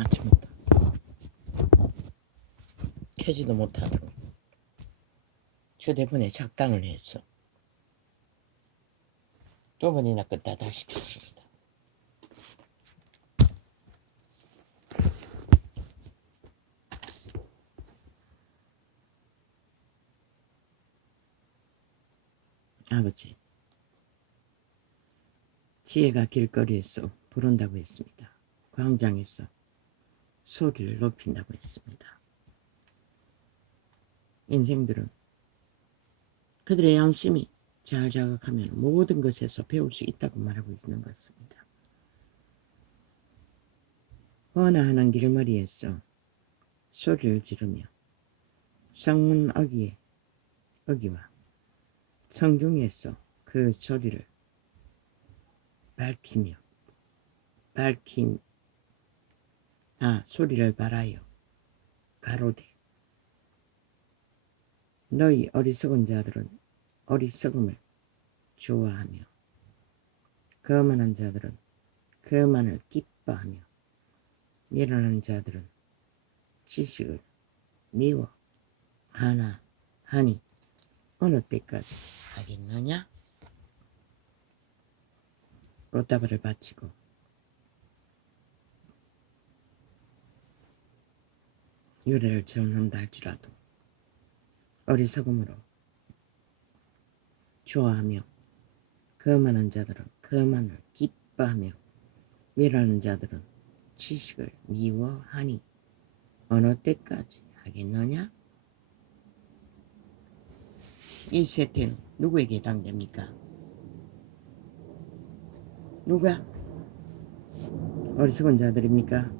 아침부터 켜지도 못하고 휴대폰에 작당을 했어. 두 번이나 껐다 다시 켰습니다. 아버지, 지혜가 길거리에서 부른다고 했습니다. 광장에서 소리를 높인다고 했습니다. 인생들은 그들의 양심이 잘 자각하면 모든 것에서 배울 수 있다고 말하고 있는 것 같습니다. 번화하는 길머리에서 소리를 지르며 성문 어기와 성중에서 그 소리를 소리를 발하여 가로되 너희 어리석은 자들은 어리석음을 좋아하며 거만한 자들은 거만을 기뻐하며 미련한 자들은 지식을 미워하니 어느 때까지 하겠느냐? 꽃다발을 바치고 유래를 전한다 할지라도 어리석음으로 좋아하며 거만한 자들은 거만을 기뻐하며 미련한 자들은 지식을 미워하니 어느 때까지 하겠느냐? 이 세태는 누구에게 해당됩니까? 누가? 어리석은 자들입니까?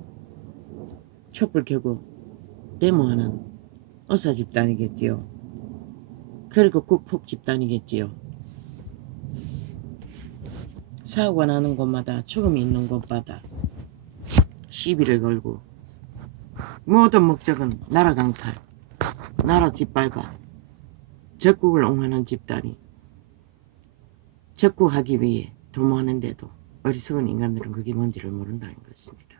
촛불 켜고 데모하는 의사 집단이겠지요. 그리고 국폭 집단이겠지요. 사고가 나는 곳마다 죽음이 있는 곳마다 시비를 걸고 모든 목적은 나라 강탈, 나라 짓밟아 적국을 옹호하는 집단이 적국하기 위해 도모하는데도 어리석은 인간들은 그게 뭔지를 모른다는 것입니다.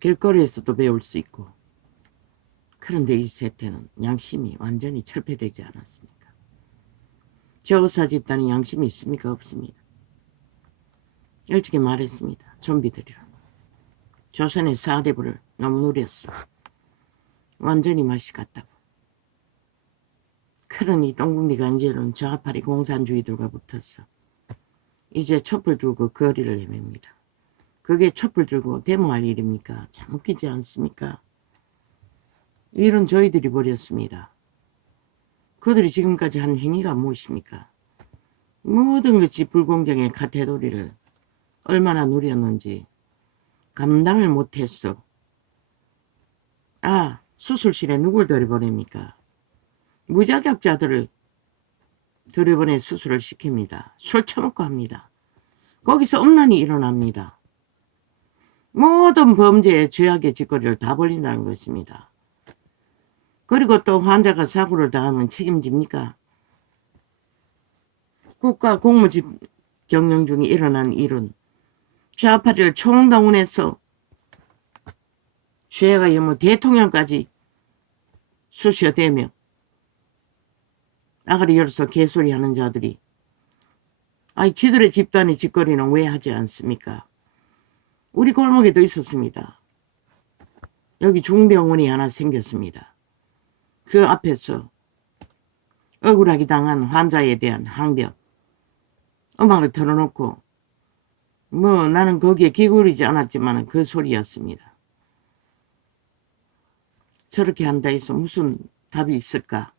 길거리에서도 배울 수 있고, 그런데 이 세태는 양심이 완전히 철폐되지 않았습니까? 저 의사 집단은 양심이 있습니까? 없습니다. 일찍이 말했습니다. 좀비들이라. 조선의 4대부를 너무 누렸어. 완전히 맛이 갔다고. 그러니 동국리가 이제는 좌파리 공산주의들과 붙었어. 이제 촛불 들고 거리를 헤맵니다. 그게 촛불 들고 데모할 일입니까? 참 웃기지 않습니까? 일은 저희들이 벌였습니다. 그들이 지금까지 한 행위가 무엇입니까? 모든 것이 불공정의 카테고리를 얼마나 누렸는지 감당을 못했어. 수술실에 누굴 들여보냅니까? 무자격자들을 들여보내 수술을 시킵니다. 술 처먹고 합니다. 거기서 음란이 일어납니다. 모든 범죄의 죄악의 짓거리를 다 벌린다는 것입니다. 그리고 또 환자가 사고를 당하면 책임집니까? 국가 공무집 경영 중에 일어난 일은 좌파를 총동원해서 죄가 여모 대통령까지 수셔대며 아가리 열어서 개소리 하는 자들이 지들의 집단의 짓거리는 왜 하지 않습니까? 우리 골목에도 있었습니다. 여기 중병원이 하나 생겼습니다. 그 앞에서 억울하게 당한 환자에 대한 항변 음악을 틀어놓고 나는 거기에 기울이지 않았지만 그 소리였습니다. 저렇게 한다 해서 무슨 답이 있을까?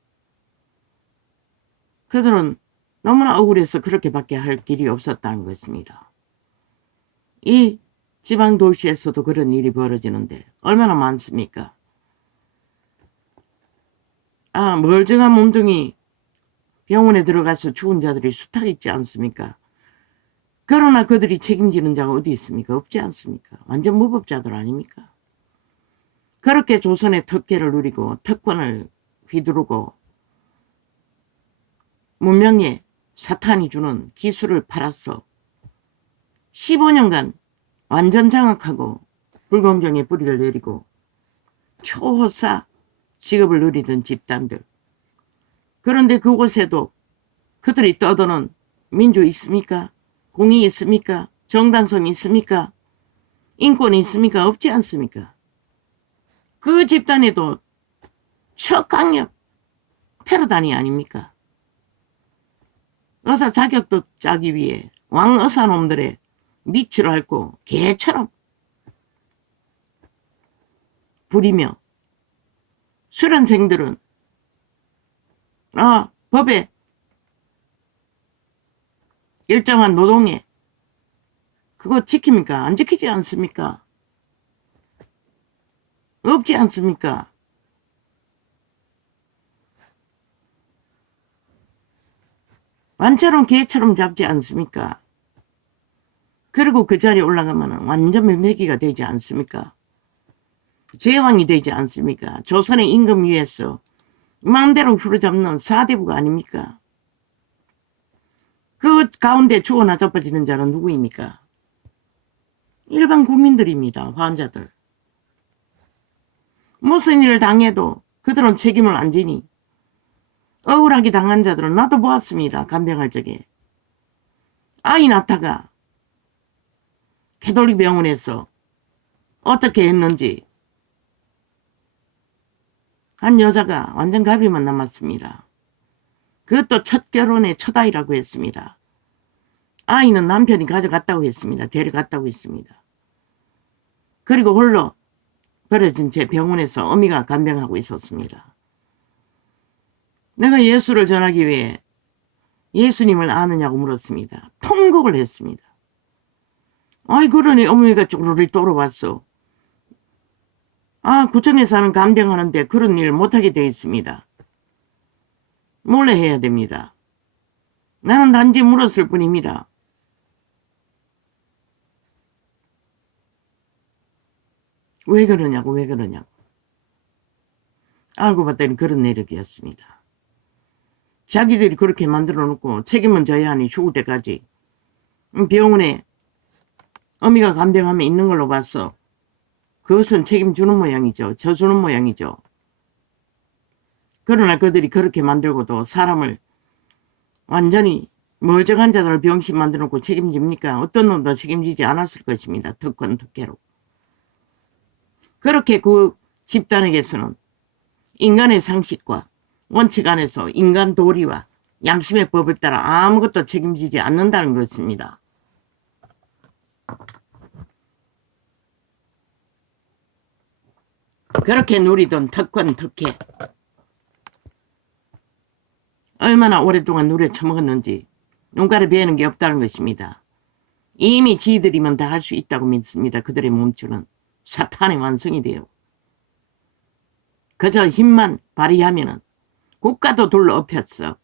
그들은 너무나 억울해서 그렇게밖에 할 길이 없었다는 것입니다. 이 지방 도시에서도 그런 일이 벌어지는데 얼마나 많습니까? 멀쩡한 몸뚱이 병원에 들어가서 죽은 자들이 수탁 있지 않습니까? 그러나 그들이 책임지는 자가 어디 있습니까? 없지 않습니까? 완전 무법자들 아닙니까? 그렇게 조선의 특혜를 누리고 특권을 휘두르고 문명에 사탄이 주는 기술을 팔았어 15년간 완전 장악하고 불공정의 뿌리를 내리고 초호사 직업을 누리던 집단들. 그런데 그곳에도 그들이 떠도는 민주 있습니까? 공의 있습니까? 정당성이 있습니까? 인권이 있습니까? 없지 않습니까? 그 집단에도 초강력 테러단이 아닙니까? 의사 자격도 짜기 위해 왕의사놈들의 밑을 앓고 개처럼 부리며 수련생들은 법에 일정한 노동에 그거 지킵니까? 안 지키지 않습니까? 없지 않습니까? 완처럼 개처럼 잡지 않습니까? 그리고 그 자리에 올라가면 완전 매매기가 되지 않습니까? 제왕이 되지 않습니까? 조선의 임금 위에서 마음대로 후려잡는 사대부가 아닙니까? 그 가운데 죽어나 자빠지는 자는 누구입니까? 일반 국민들입니다. 환자들. 무슨 일을 당해도 그들은 책임을 안 지니 억울하게 당한 자들은 나도 보았습니다. 간병할 적에. 아이 낳다가 캐톨릭 병원에서 어떻게 했는지 한 여자가 완전 갈비만 남았습니다. 그것도 첫 결혼의 첫 아이라고 했습니다. 아이는 남편이 가져갔다고 했습니다. 데려갔다고 했습니다. 그리고 홀로 버려진 채 병원에서 어미가 간병하고 있었습니다. 내가 예수를 전하기 위해 예수님을 아느냐고 물었습니다. 통곡을 했습니다. 아이 그러니 어머니가 쪼르르 돌아왔어. 구청에서 하는 간병하는데 그런 일을 못하게 되어 있습니다. 몰래 해야 됩니다. 나는 단지 물었을 뿐입니다. 왜 그러냐고. 알고 봤더니 그런 내력이었습니다. 자기들이 그렇게 만들어 놓고 책임은 져야 하니 죽을 때까지 병원에 어미가 간병하면 있는 걸로 봤어. 그것은 책임주는 모양이죠. 져주는 모양이죠. 그러나 그들이 그렇게 만들고도 사람을 완전히 멀쩡한 자들을 병신 만들어 놓고 책임집니까? 어떤 놈도 책임지지 않았을 것입니다. 특권 특혜로. 그렇게 그 집단에게서는 인간의 상식과 원칙 안에서 인간 도리와 양심의 법을 따라 아무것도 책임지지 않는다는 것입니다. 그렇게 누리던 특권 특혜 얼마나 오랫동안 누려 처먹었는지 눈가를 베는 게 없다는 것입니다. 이미 지들이면 다 할 수 있다고 믿습니다. 그들의 몸주는 사탄의 완성이 돼요. 그저 힘만 발휘하면은 국가도 둘러엎였어.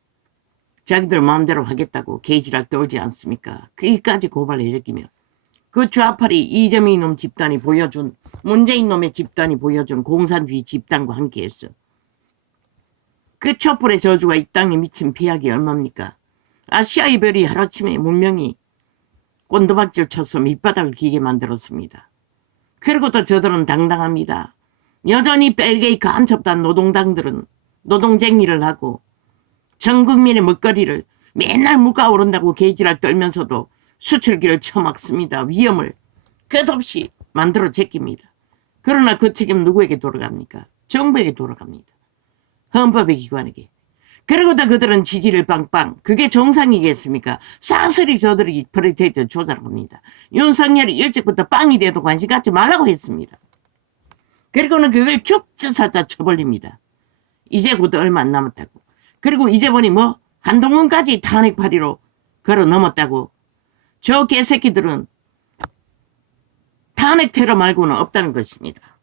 자기들 마음대로 하겠다고 개지랄 떨지 않습니까? 거기까지 고발해 제끼며 그 좌파리 이재명 놈 집단이 보여준 문재인 놈의 집단이 보여준 공산주의 집단과 함께했어. 그 촛불의 저주가 이 땅에 미친 비약이 얼마입니까? 아시아의 별이 하루아침에 문명이 꼰도박질 쳐서 밑바닥을 기게 만들었습니다. 그리고 또 저들은 당당합니다. 여전히 벨게이 간첩단 노동당들은 노동쟁이를 하고 전 국민의 먹거리를 맨날 물가 오른다고 개지랄 떨면서도 수출기를 처막습니다. 위험을 끝없이 만들어 제낍니다. 그러나 그 책임 누구에게 돌아갑니까? 정부에게 돌아갑니다. 헌법의 기관에게. 그리고도 그들은 지지를 빵빵. 그게 정상이겠습니까? 사설이 저들이 프리테이트 조작합니다. 윤석열이 일찍부터 빵이 돼도 관심 갖지 말라고 했습니다. 그리고는 그걸 쭉쭉사자 쳐버립니다. 이제 곧 얼마 안 남았다고. 그리고 이제 보니 한동훈까지 탄핵파리로 걸어 넘었다고. 저 개새끼들은 탄핵 테러 말고는 없다는 것입니다.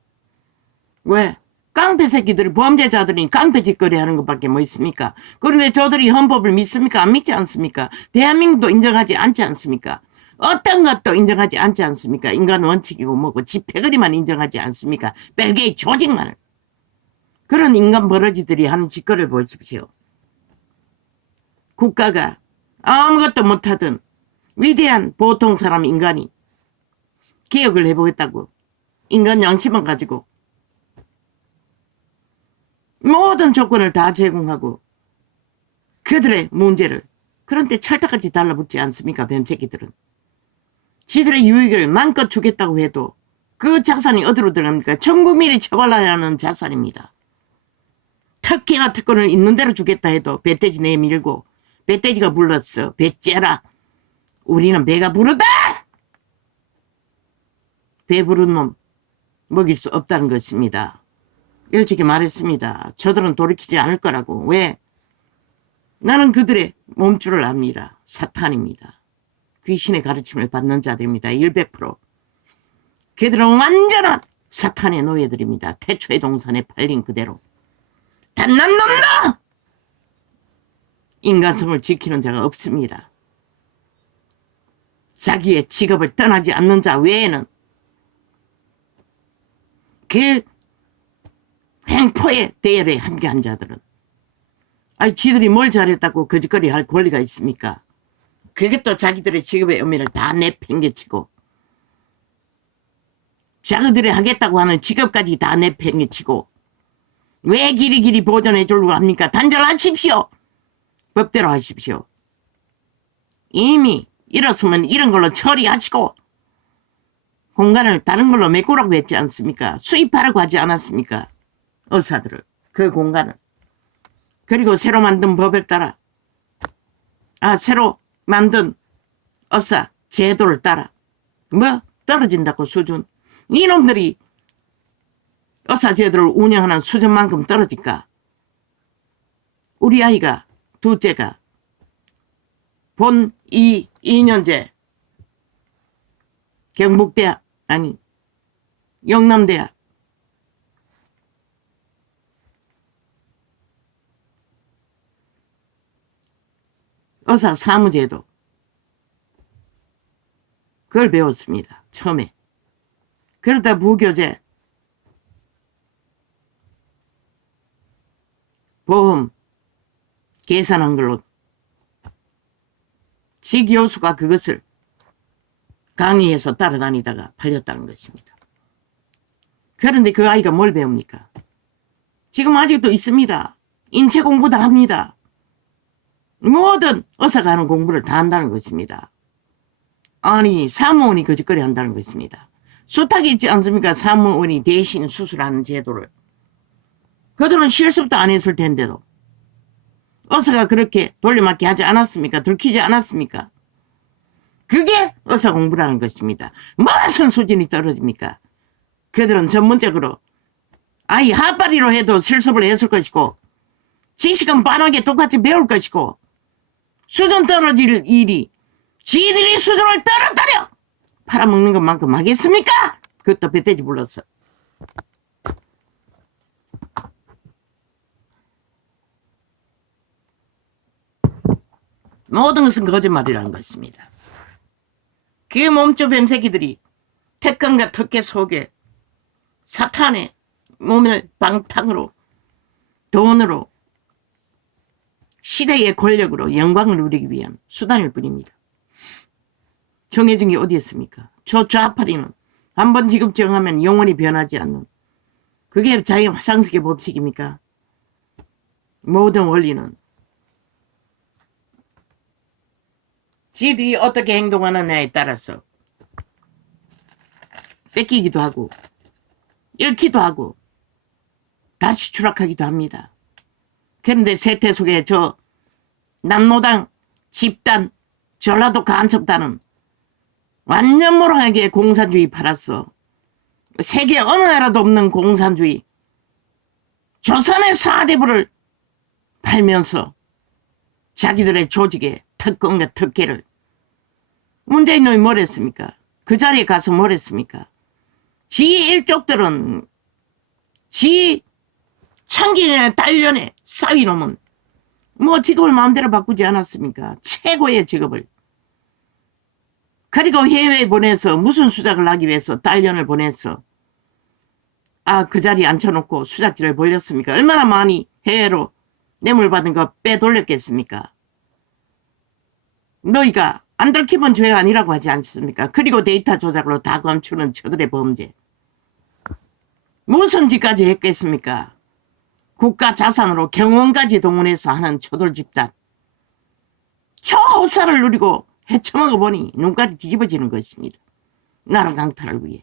왜? 깡패 새끼들이 범죄자들이 깡패 짓거리 하는 것밖에 뭐 있습니까? 그런데 저들이 헌법을 믿습니까? 안 믿지 않습니까? 대한민국도 인정하지 않지 않습니까? 어떤 것도 인정하지 않지 않습니까? 인간 원칙이고 뭐고 집회거리만 인정하지 않습니까? 벨게이 조직만을. 그런 인간 버러지들이 하는 짓거리를 보십시오. 국가가 아무것도 못하던 위대한 보통 사람 인간이 개혁을 해보겠다고 인간 양심만 가지고 모든 조건을 다 제공하고 그들의 문제를 그런데 철탑같이 달라붙지 않습니까? 뱀새끼들은. 지들의 유익을 마음껏 주겠다고 해도 그 자산이 어디로 들어갑니까? 전 국민이 처벌해야 하는 자산입니다. 특혜가 특권을 있는 대로 주겠다 해도 배돼지 내밀고 배돼지가 불렀어. 배째라. 우리는 배가 부르다. 배 부른 놈 먹일 수 없다는 것입니다. 일찍이 말했습니다. 저들은 돌이키지 않을 거라고. 왜? 나는 그들의 몸줄을 압니다. 사탄입니다. 귀신의 가르침을 받는 자들입니다. 100%. 그들은 완전한 사탄의 노예들입니다. 태초의 동산에 팔린 그대로. 단난 놈다! 인간성을 지키는 자가 없습니다. 자기의 직업을 떠나지 않는 자 외에는 그 횡포의 대열에 함께한 자들은 아니 지들이 뭘 잘했다고 거짓거리 할 권리가 있습니까? 그게 또 자기들의 직업의 의미를 다 내팽개치고 자기들이 하겠다고 하는 직업까지 다 내팽개치고 왜 길이길이 보존해 주려고 합니까? 단절하십시오. 법대로 하십시오. 이미 일었으면 이런 걸로 처리하시고 공간을 다른 걸로 메꾸라고 했지 않습니까? 수입하라고 하지 않았습니까? 의사들을 그 공간을. 그리고 새로 만든 법에 따라 새로 만든 의사 제도를 따라 뭐 떨어진다고 수준. 이놈들이 의사 제도를 운영하는 수준만큼 떨어질까? 우리 아이가 둘째가 본 2년제 경북대학 아니 영남대학 의사 사무제도 그걸 배웠습니다. 처음에. 그러다 부교재 보험 계산한 걸로 지 교수가 그것을 강의해서 따라다니다가 팔렸다는 것입니다. 그런데 그 아이가 뭘 배웁니까? 지금 아직도 있습니다. 인체 공부 다 합니다. 모든 의사가 하는 공부를 다 한다는 것입니다. 아니 사무원이 거짓거리 한다는 것입니다. 수탁이 있지 않습니까? 사무원이 대신 수술하는 제도를. 그들은 실습도 안 했을 텐데도 의사가 그렇게 돌려막기 하지 않았습니까? 들키지 않았습니까? 그게 의사 공부라는 것입니다. 무슨 수준이 떨어집니까? 그들은 전문적으로 아이 핫바리로 해도 실습을 했을 것이고 지식은 빠르게 똑같이 배울 것이고 수준 떨어질 일이 지들이 수준을 떨어뜨려 팔아먹는 것만큼 하겠습니까? 그것도 배돼지 불렀어. 모든 것은 거짓말이라는 것입니다. 그 몸주 뱀새끼들이 특권과 특혜 속에 사탄의 몸을 방탕으로 돈으로 시대의 권력으로 영광을 누리기 위한 수단일 뿐입니다. 정해진 게 어디 있습니까? 저 좌파리는 한번 직업 정하면 영원히 변하지 않는 그게 자기 상식의 법칙입니까? 모든 원리는 지들이 어떻게 행동하느냐에 따라서 뺏기기도 하고 잃기도 하고 다시 추락하기도 합니다. 그런데 세태 속에 저 남노당 집단 전라도 간첩단은 완전 모락하게 공산주의 팔았어. 세계 어느 나라도 없는 공산주의 조선의 4대부를 팔면서 자기들의 조직에 특권과 특혜를 문재인 놈이 뭘 했습니까? 그 자리에 가서 뭘 했습니까? 지 일족들은 지 창기의 딸년의 싸위놈은 뭐 직업을 마음대로 바꾸지 않았습니까? 최고의 직업을. 그리고 해외에 보내서 무슨 수작을 하기 위해서 딸년을 보내서 그 자리에 앉혀놓고 수작질을 벌였습니까? 얼마나 많이 해외로 뇌물 받은 거 빼돌렸겠습니까? 너희가 안 들키면 죄가 아니라고 하지 않습니까? 그리고 데이터 조작으로 다 감추는 저들의 범죄. 무슨 짓까지 했겠습니까? 국가 자산으로 경원까지 동원해서 하는 초돌 집단. 초호사를 누리고 헤쳐먹어 보니 눈깔이 뒤집어지는 것입니다. 나라 강탈을 위해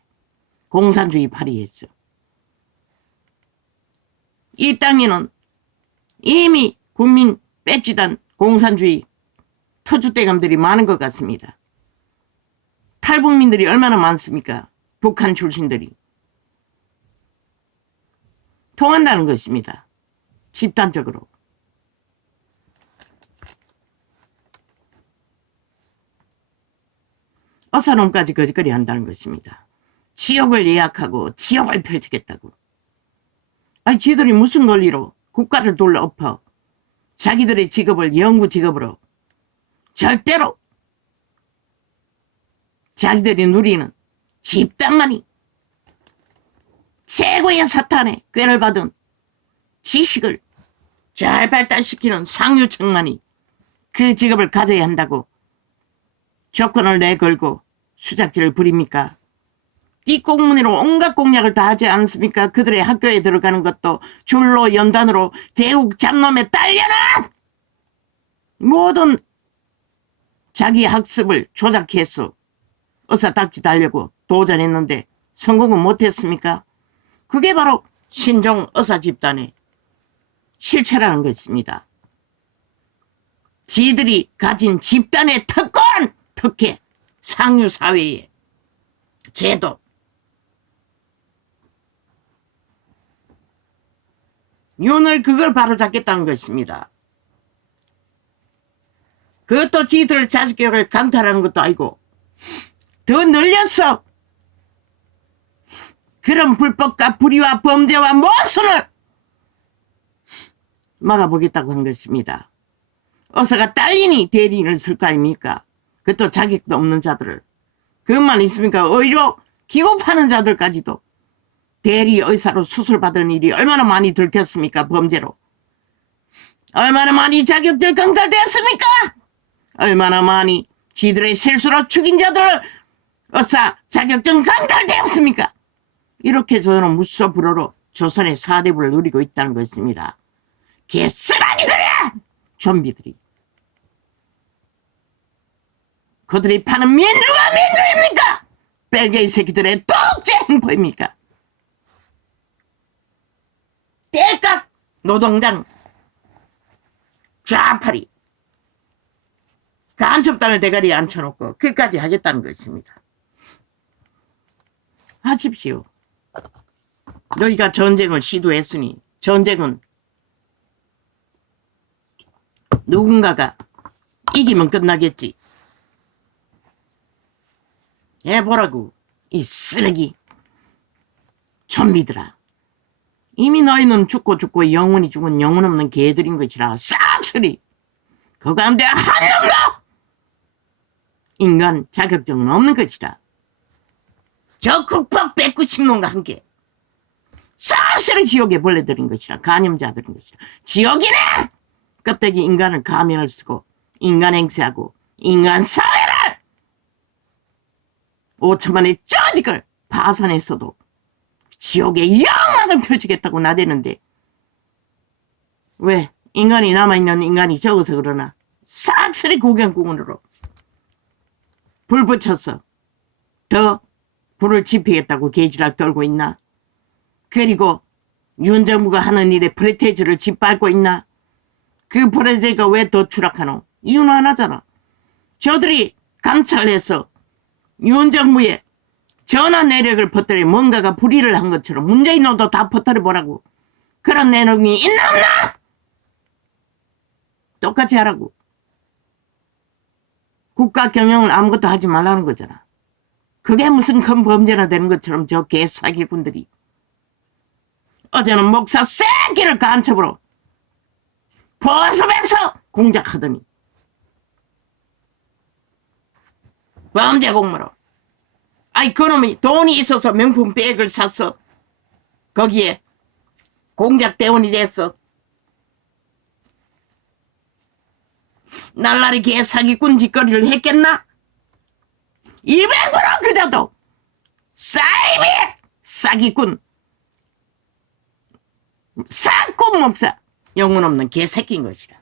공산주의 발휘했어. 이 땅에는 이미 국민 빼지단 공산주의 터줏대감들이 많은 것 같습니다. 탈북민들이 얼마나 많습니까? 북한 출신들이. 통한다는 것입니다. 집단적으로. 어사놈까지 거짓거리 한다는 것입니다. 지옥을 예약하고 지옥을 펼치겠다고. 아니 지들이 무슨 권리로 국가를 둘러엎어 자기들의 직업을 영구 직업으로 절대로 자기들이 누리는 집단만이 최고의 사탄의 꾀를 받은 지식을 잘 발달시키는 상류층만이 그 직업을 가져야 한다고 조건을 내걸고 수작질을 부립니까? 띠꽁무니로 온갖 공약을 다 하지 않습니까? 그들의 학교에 들어가는 것도 줄로 연단으로 제국 잡놈에 딸려는 모든 자기 학습을 조작해서 어사닥지 달려고 도전했는데 성공은 못했습니까? 그게 바로 신종 어사 집단의 실체라는 것입니다. 지들이 가진 집단의 특권, 특혜, 상류사회의 제도, 윤을 그걸 바로잡겠다는 것입니다. 그것도 지들 자식교육을 강탈하는 것도 아니고 더 늘려서 그런 불법과 불의와 범죄와 모순을 막아보겠다고 한 것입니다. 어서가 딸리니 대리인을 쓸 거 아닙니까? 그것도 자격도 없는 자들을. 그것만 있습니까? 의료 기고파는 자들까지도 대리 의사로 수술받은 일이 얼마나 많이 들켰습니까? 범죄로. 얼마나 많이 자격들 강탈되었습니까? 얼마나 많이 지들의 실수로 죽인 자들 의사 자격증 강탈되었습니까? 이렇게 저는 무소불허로 조선의 사대부를 누리고 있다는 것입니다. 개쓰라기들이야! 좀비들이. 그들이 파는 민주가 민주입니까? 벨기에 새끼들의 독재 행포입니까? 대각 노동당 좌파리 간첩단을 대가리에 앉혀놓고 그까지 하겠다는 것입니다. 하십시오. 너희가 전쟁을 시도했으니 전쟁은 누군가가 이기면 끝나겠지. 해보라고 이 쓰레기 좀비들아. 이미 너희는 죽고 영원히 죽은 영혼 없는 개들인 것이라 싹쓸이 그 가운데 한 놈도 인간 자격증은 없는 것이라. 저 국밥 190놈과 함께 싹쓸이 지옥에 벌레들인 것이라. 간염자들인 것이라. 지옥이네! 껍데기 인간을 가면을 쓰고 인간 행세하고 인간 사회를 5천만의 쩌직을 파산했어도 지옥의 영광을 펼치겠다고 나대는데 왜 인간이 남아있는 인간이 적어서 그러나 싹쓸이 구경꾼으로 불 붙여서 더 불을 지피겠다고 개지락 떨고 있나? 그리고 윤 정부가 하는 일에 프레테이즈를 짓밟고 있나? 그 프레테이즈가 왜 더 추락하노? 이유는 하나잖아. 저들이 감찰해서 윤 정부에 전화 내력을 퍼뜨려 뭔가가 불의를 한 것처럼 문재인 놈도 다 퍼뜨려보라고. 그런 내용이 있나 없나? 똑같이 하라고. 국가 경영을 아무것도 하지 말라는 거잖아. 그게 무슨 큰 범죄나 되는 것처럼 저 개사기꾼들이. 어제는 목사 새끼를 간첩으로 보습해서 공작하더니 범죄 공모로. 아이 그놈이 돈이 있어서 명품 백을 샀어. 거기에 공작 대원이 됐어. 날라리 개사기꾼 짓거리를 했겠나? 200% 그자도 사이비 사기꾼 사꾼 몹사 영혼 없는 개새끼인 것이라.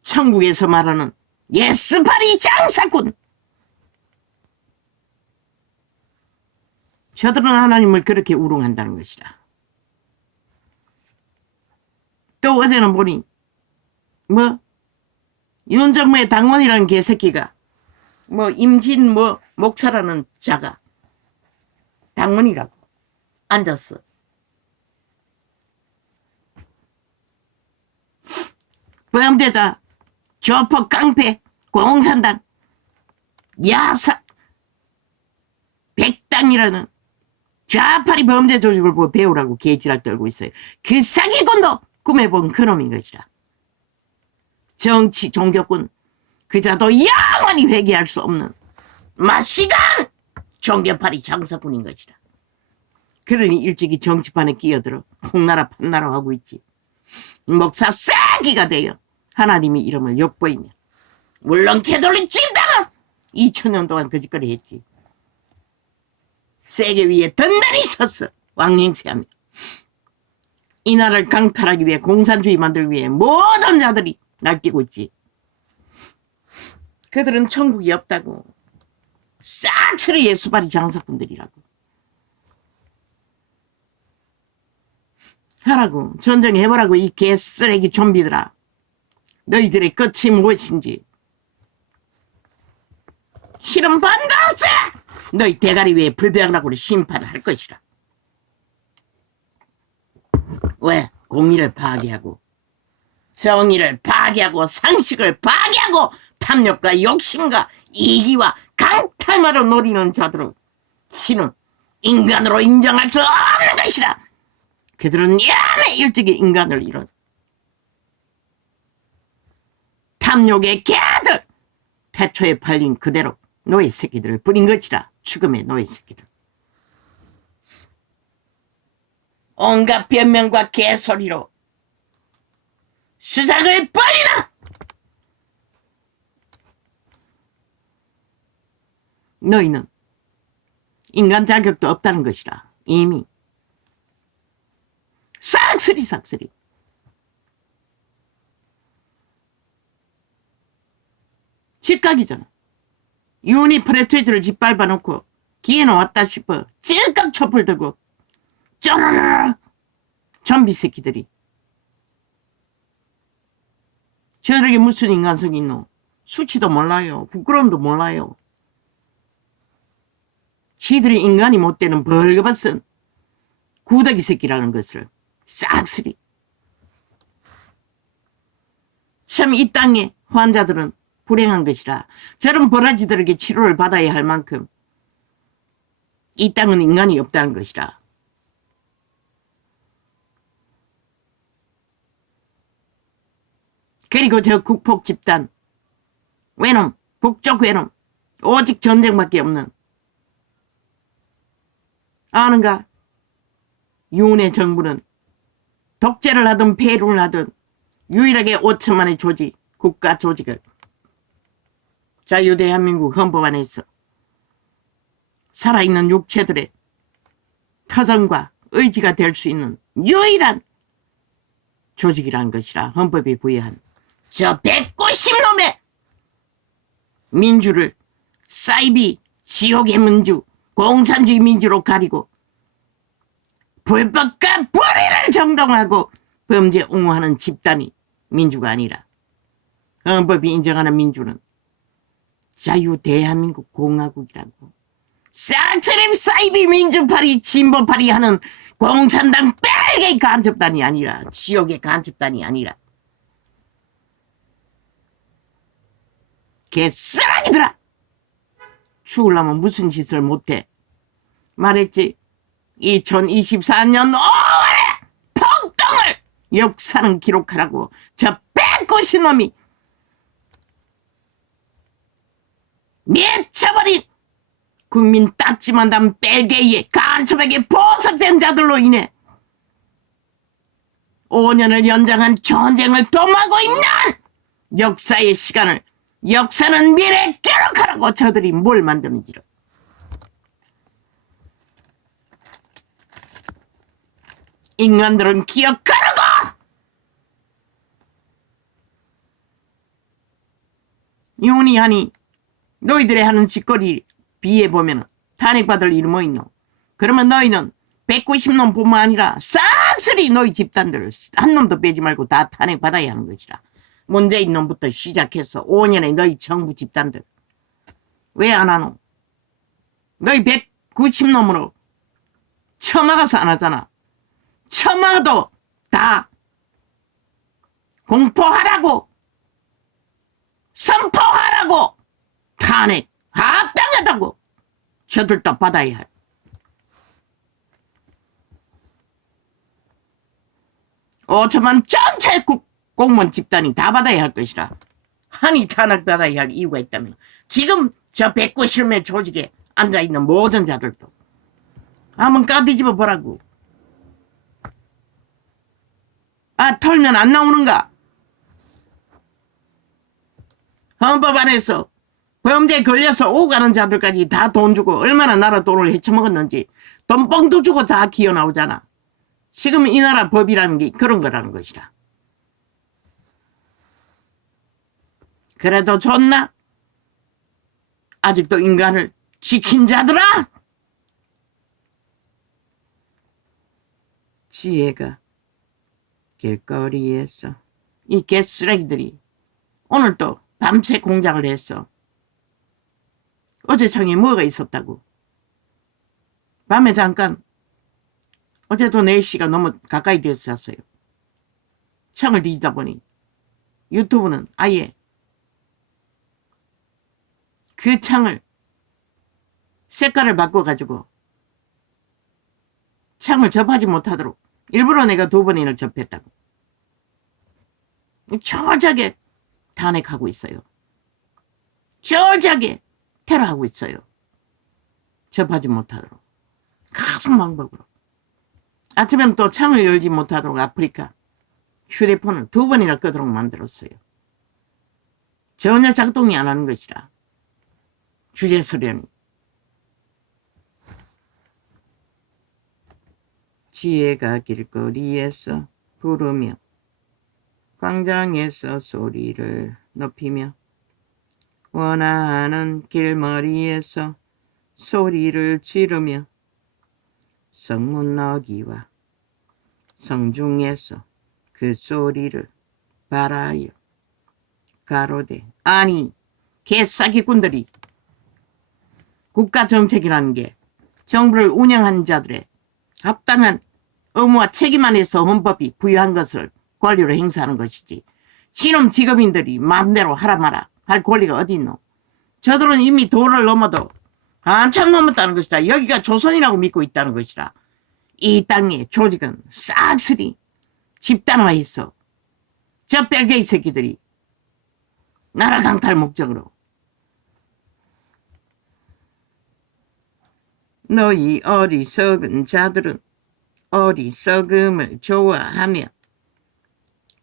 천국에서 말하는 예스파리 장사꾼. 저들은 하나님을 그렇게 우롱한다는 것이라. 또 어제는 보니 윤정무의 당원이라는 개새끼가 임진 목사라는 자가 당원이라고 앉았어. 범죄자 조폭 깡패 공산당 야사 백당이라는 좌파리 범죄 조직을 보고 배우라고 개지랄 떨고 있어요. 그 사기꾼도 꿈에본 그놈인 것이라. 정치 종교꾼 그자도 영원히 회개할 수 없는 마시간 종교파리 장사꾼인 것이라. 그러니 일찍이 정치판에 끼어들어 홍나라 판나라 하고 있지. 목사 싸기가 되어 하나님의 이름을 욕보이며, 물론 캐톨릭 집단은 2000년 동안 그 짓거리 했지. 세계 위에 든든히 섰어. 왕행세하며 이 나라를 강탈하기 위해, 공산주의 만들기 위해 모든 자들이 날뛰고 있지. 그들은 천국이 없다고. 싹쓸이 예수바리 장사꾼들이라고. 하라고, 전쟁해보라고, 이 개쓰레기 좀비들아. 너희들의 끝이 무엇인지. 실은 반드시 너희 대가리 위에 불병하라고 심판을 할 것이라. 왜? 공의를 파괴하고, 정의를 파괴하고, 상식을 파괴하고, 탐욕과 욕심과 이기와 강탈만을 노리는 자들은 신은 인간으로 인정할 수 없는 것이라. 그들은 야매 일찍이 인간을 잃은 탐욕의 개들, 태초에 팔린 그대로 노예 새끼들을 부린 것이라. 죽음의 노예 새끼들. 온갖 변명과 개소리로 수작을 벌이나. 너희는 인간 자격도 없다는 것이라. 이미 싹쓸이 집 가기 전에 유니프레트를 짓밟아 놓고 기회는 왔다 싶어 찔깍 촛불 들고 쪼르르 좀비 새끼들이. 저들에게 무슨 인간성이 있노? 수치도 몰라요. 부끄러움도 몰라요. 지들이 인간이 못 되는 벌거벗은 구더기 새끼라는 것을 싹쓸이. 참 이 땅의 환자들은 불행한 것이라. 저런 버라지들에게 치료를 받아야 할 만큼 이 땅은 인간이 없다는 것이라. 그리고 저 국폭 집단 외놈, 북쪽 외놈, 오직 전쟁밖에 없는, 아는가? 윤의 정부는 독재를 하든 폐륜을 하든 유일하게 5천만의 조직, 국가 조직을 자유대한민국 헌법 안에서 살아있는 육체들의 터전과 의지가 될 수 있는 유일한 조직이라는 것이라. 헌법이 부여한 저 190놈의 민주를 사이비 지옥의 민주, 공산주의 민주로 가리고 불법과 불의를 정당화하고 범죄 옹호하는 집단이 민주가 아니라, 헌법이 인정하는 민주는 자유대한민국 공화국이라고. 싹쓸이 사이비 민주파리 진보파리 하는 공산당 빨개 간첩단이 아니라, 지옥의 간첩단이 아니라. 개쓰라기들아, 죽으려면 무슨 짓을 못해. 말했지. 2024년 5월에 폭동을 역사는 기록하라고. 저 빼꼬시놈이 미쳐버린 국민 딱지만담 뺄개이에 간첩에게 보석된 자들로 인해 5년을 연장한 전쟁을 도모하고 있는 역사의 시간을 역사는 미래 기록하라고 저들이 뭘 만드는지를. 인간들은 기억하라고! 윤희하니 너희들이 하는 짓거리 비해보면 탄핵받을 일이 뭐 있노? 그러면 너희는 190놈 뿐만 아니라 싹쓸이 너희 집단들 한 놈도 빼지 말고 다 탄핵받아야 하는 것이라. 문재인 놈부터 시작해서 5년의 너희 정부 집단들 왜 안 하노? 너희 190놈으로 처막아서 안 하잖아. 처막아도 다 공포하라고, 선포하라고, 탄핵 합당하다고 저들도 받아야 할. 오천만 전체 공무원 집단이 다 받아야 할 것이라. 한이 탄핵 받아야 할 이유가 있다면 지금 저 190의 조직에 앉아있는 모든 자들도 한번 까뒤집어 보라고. 아, 털면 안 나오는가? 헌법 안에서 범죄에 걸려서 오가는 자들까지 다 돈 주고 얼마나 나라 돈을 헤쳐먹었는지 돈 뻥도 주고 다 기어 나오잖아. 지금 이 나라 법이라는 게 그런 거라는 것이라. 그래도 좋나? 아직도 인간을 지킨 자들아! 지혜가 길거리에서 이 개쓰레기들이 오늘 또 밤새 공작을 했어. 어제 청에 뭐가 있었다고. 밤에 잠깐 어제도 4시가 너무 가까이 됐었어요. 창을 뒤지다 보니 유튜브는 아예 그 창을 색깔을 바꿔가지고 창을 접하지 못하도록 일부러 내가 2번이나 접했다고. 철저하게 탄핵하고 있어요. 철저하게 테러하고 있어요. 접하지 못하도록. 가슴 방법으로. 아침에는 또 창을 열지 못하도록 아프리카 휴대폰을 2번이나 끄도록 만들었어요. 전혀 작동이 안 하는 것이라. 주제서련이. 지혜가 길거리에서 부르며 광장에서 소리를 높이며 원하는 길머리에서 소리를 지르며 성문너기와 성중에서 그 소리를 바라여 가로되. 아니 개싸기꾼들이 국가정책이라는 게 정부를 운영하는 자들의 합당한 의무와 책임 안에서 헌법이 부여한 것을 권리로 행사하는 것이지 지놈 직업인들이 마음대로 하라 마라 할 권리가 어디 있노? 저들은 이미 도를 넘어도 한참 넘었다는 것이다. 여기가 조선이라고 믿고 있다는 것이다. 이 땅의 조직은 싹쓸이 집단화했어. 저 뺄개이 새끼들이 나라 강탈 목적으로. 너희 어리석은 자들은 어리석음을 좋아하며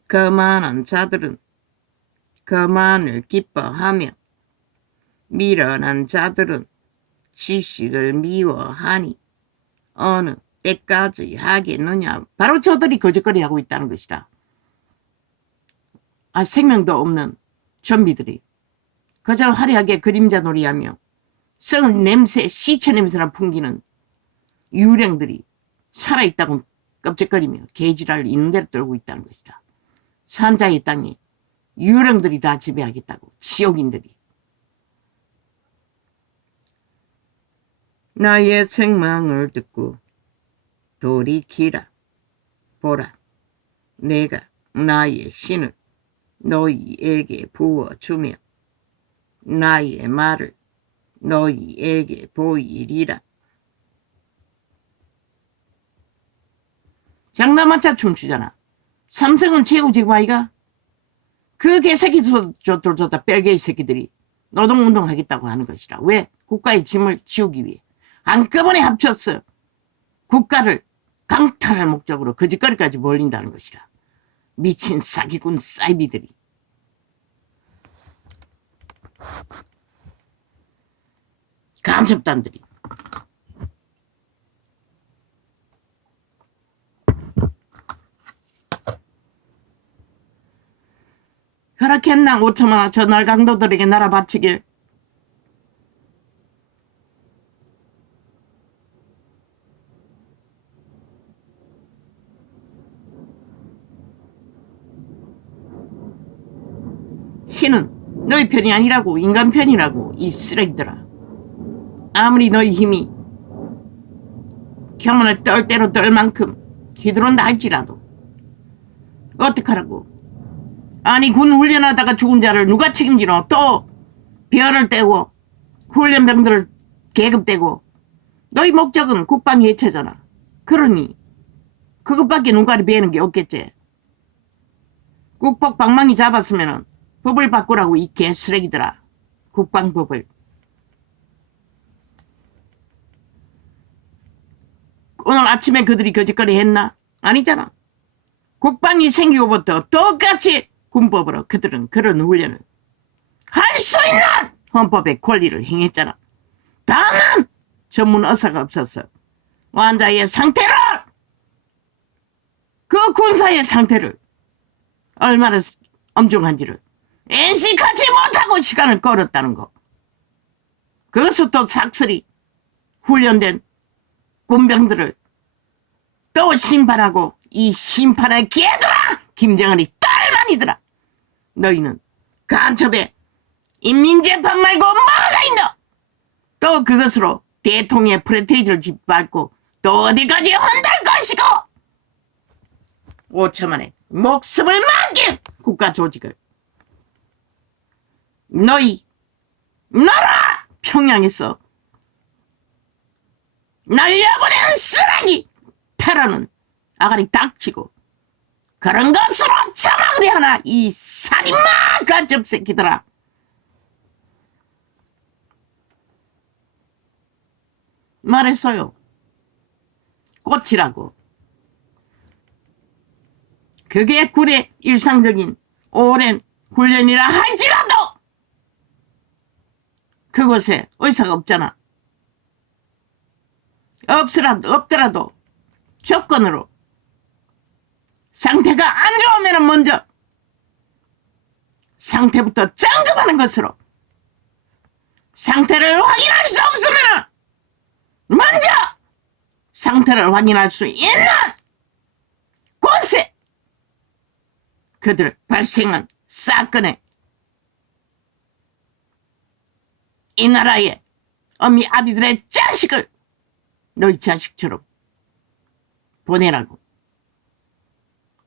거만한 자들은 거만을 기뻐하며 미련한 자들은 지식을 미워하니 어느 때까지 하겠느냐. 바로 저들이 거짓거리 하고 있다는 것이다. 아, 생명도 없는 좀비들이 그저 화려하게 그림자 놀이하며 썩은 냄새, 시체 냄새나 풍기는 유령들이 살아있다고 껍질거리며 개지랄을 있는 대로 떨고 있다는 것이다. 산자의 땅에 유령들이 다 지배하겠다고. 지옥인들이. 나의 책망을 듣고 돌이키라. 보라, 내가 나의 신을 너희에게 부어주며 나의 말을 너희에게 보이리라. 장남마차 춤추잖아. 삼성은 최고 지금 아이가? 그 개새끼 저다 뺄개이 새끼들이 노동운동 하겠다고 하는 것이라. 왜? 국가의 짐을 지우기 위해. 한꺼번에 합쳤어. 국가를 강탈할 목적으로 거짓거리까지 벌린다는 것이라. 미친 사기꾼 사이비들이. 감첩단들이. 허락했나 5천만원 저 날강도들에게 날아 바치길. 신은 너희 편이 아니라고. 인간 편이라고. 이 쓰레기들아. 아무리 너희 힘이 경문을 떨 대로 떨 만큼 휘두른다 할지라도 어떡하라고. 아니 군 훈련하다가 죽은 자를 누가 책임지노. 또 별을 떼고 훈련병들을 계급대고. 너희 목적은 국방 예체잖아. 그러니 그것밖에 눈깔이 베는 게 없겠지. 국법 방망이 잡았으면은 법을 바꾸라고. 이 개쓰레기들아. 국방법을. 오늘 아침에 그들이 거짓거리 했나? 아니잖아. 국방이 생기고부터 똑같이 군법으로 그들은 그런 훈련을 할 수 있는 헌법의 권리를 행했잖아. 다만 전문 의사가 없었어. 환자의 상태를, 그 군사의 상태를 얼마나 엄중한지를 인식하지 못하고 시간을 끌었다는 거. 그것을 또 삭슬이 훈련된 군병들을 또 심판하고. 이 심판의 개들아. 김정은이 딸만이더라. 너희는 간첩에 인민재판 말고 뭐가 있노. 또 그것으로 대통령의 프레테이지를 짓밟고 또 어디까지 혼날 것이고. 5천만에 목숨을 맡긴 국가 조직을 너희 나라 평양에서 날려보낸 쓰레기 테러는 아가리 닥치고 그런 것으로 처먹으리 하나. 이 살인마 간첩 새끼들아. 말했어요. 꽃이라고. 그게 군의 일상적인 오랜 훈련이라 할지라도 그곳에 의사가 없잖아. 없더라도 조건으로 상태가 안 좋으면 먼저 상태부터 점검하는 것으로, 상태를 확인할 수 없으면 먼저 상태를 확인할 수 있는 곳에 그들 발생한 사건에 이 나라의 어미 아비들의 자식을 너희 자식처럼 보내라고.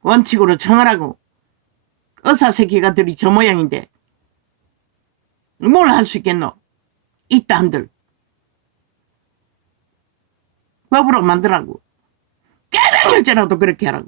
원칙으로 정하라고. 의사 새끼가들이 저 모양인데 뭘 할 수 있겠노. 이딴들 법으로 만들라고. 깨병일제라도 그렇게 하라고.